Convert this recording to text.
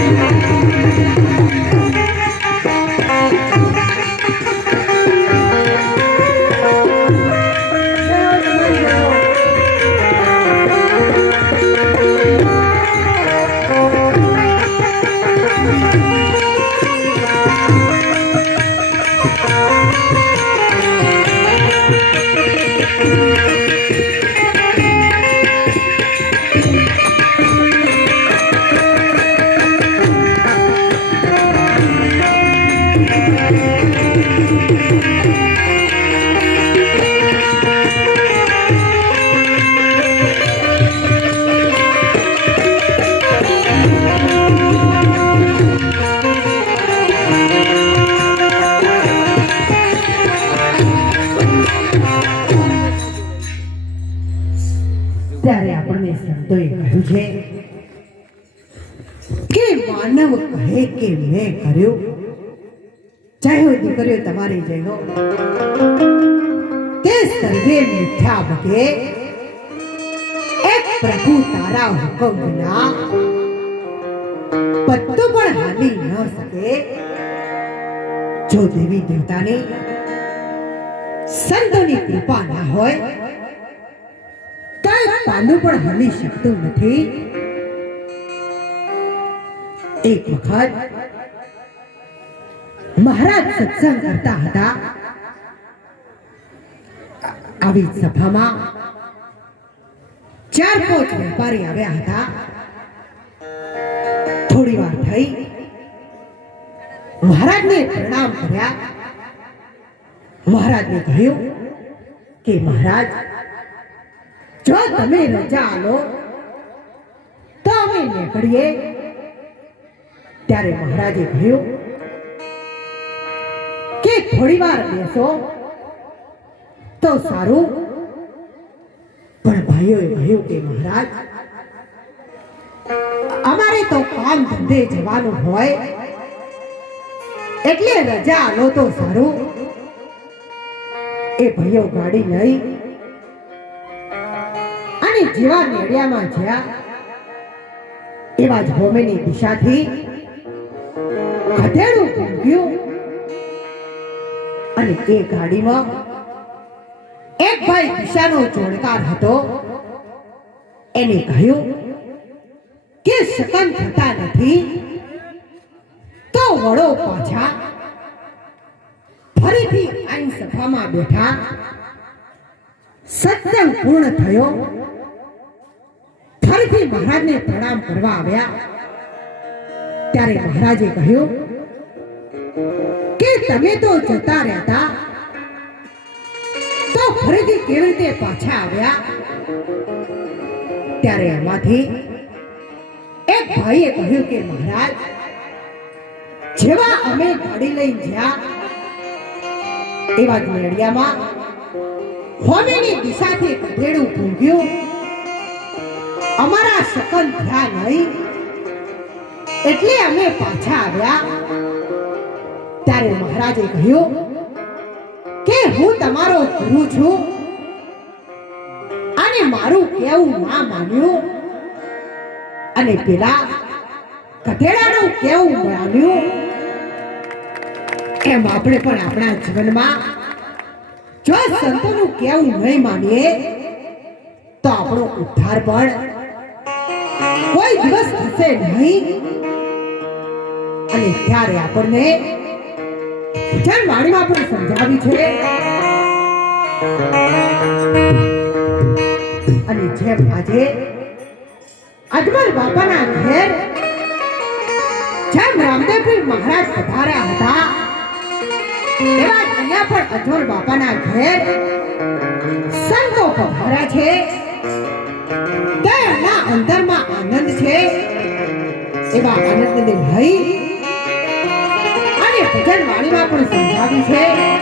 Música ત્યારે આપણને સંતોએ કહ્યું છે કે માનવ કહે કે મેં કર્યું. જય હો દીકરીઓ તમારી જય તે સર્વે મિથ્યા બકે એક પ્રભુ તારા હુકમ વિના પત્તો પણ હાલી ન શકે. જો દેવી દેવતાની સંતોની કૃપા ના હોય પાનું પણ હલી શકતું નથી. એક વખત મહારાજ સત્સંગ કરતા હતા. આવી સભામાં ચાર પાંચ વેપારી આવ્યા હતા. થોડી વાર થઈ. મહારાજને પ્રણામ કર્યા. મહારાજને કહ્યું કે મહારાજ જો તમે રજા આલો તો અમે નીકળીએ ત્યારે મહારાજે કહ્યું, કે થોડી વાર બેસો, તો સારું. પણ ભાઈઓએ કહ્યું કે મહારાજ, અમારે તો કામ ધંધે જવાનું હોય, એટલે રજા આલો તો સારું. એ ભાઈઓ ગાડી અને જેવા નેડિયામાં જ્યાં એવા જ હોમેની દિશાથી ગધેડું ઊંઘ્યું અને એ ગાડીમાં એક ભાઈ દિશાનો જોડકાર હતો. એને કહ્યું કે શકન થતા નથી તો વળો પાછા. ફરીથી આઈ સભામાં બેઠા. સત્સંગ પૂર્ણ થયો. ફરીથી મહારાજને પ્રણામ કરવા આવ્યા. ત્યારે મહારાજે કહ્યું, કે તમે તો જતા રહેતા? તો ફરીથી કેવી રીતે પાછા આવ્યા? ત્યારે એમાંથી એક ભાઈએ કહ્યું કે, મહારાજ, જેવા અમે ગાડી લઈને ગયા એવા જ મેળિયામાં હોમીની દિશાથી ગધેડું ભૂંગ્યું શકન થયા નહીં એટલે અમે પાછા આવ્યા. ત્યારે મહારાજે કહ્યું કે હું તમારો ગુરુ છું. અને મારું કેવું ના માન્યું. અને પેલા કટેડાનું કેવું માન્યું. એમ આપણે પણ આપણા જીવનમાં જો સંતોનું કેવું નહીં માનીએ, તો આપણો ઉદ્ધાર પણ કોઈ દિવસ થશે નહીં. અને ત્યારે આપણને ભજન વાણીમાં પણ સમજાવ્યું છે. અને જેમ આજે અજમલ બાપાના ઘેર જેમ રામદેવપીર મહારાજ પધાર્યા હતા, એવા અહીંયા પણ અજમલ બાપાના ઘેર સંતો પધાર્યા છે. એવા આનંદને લઈ અને ભજન વાણીમાં પણ સમજાવ્યું છે.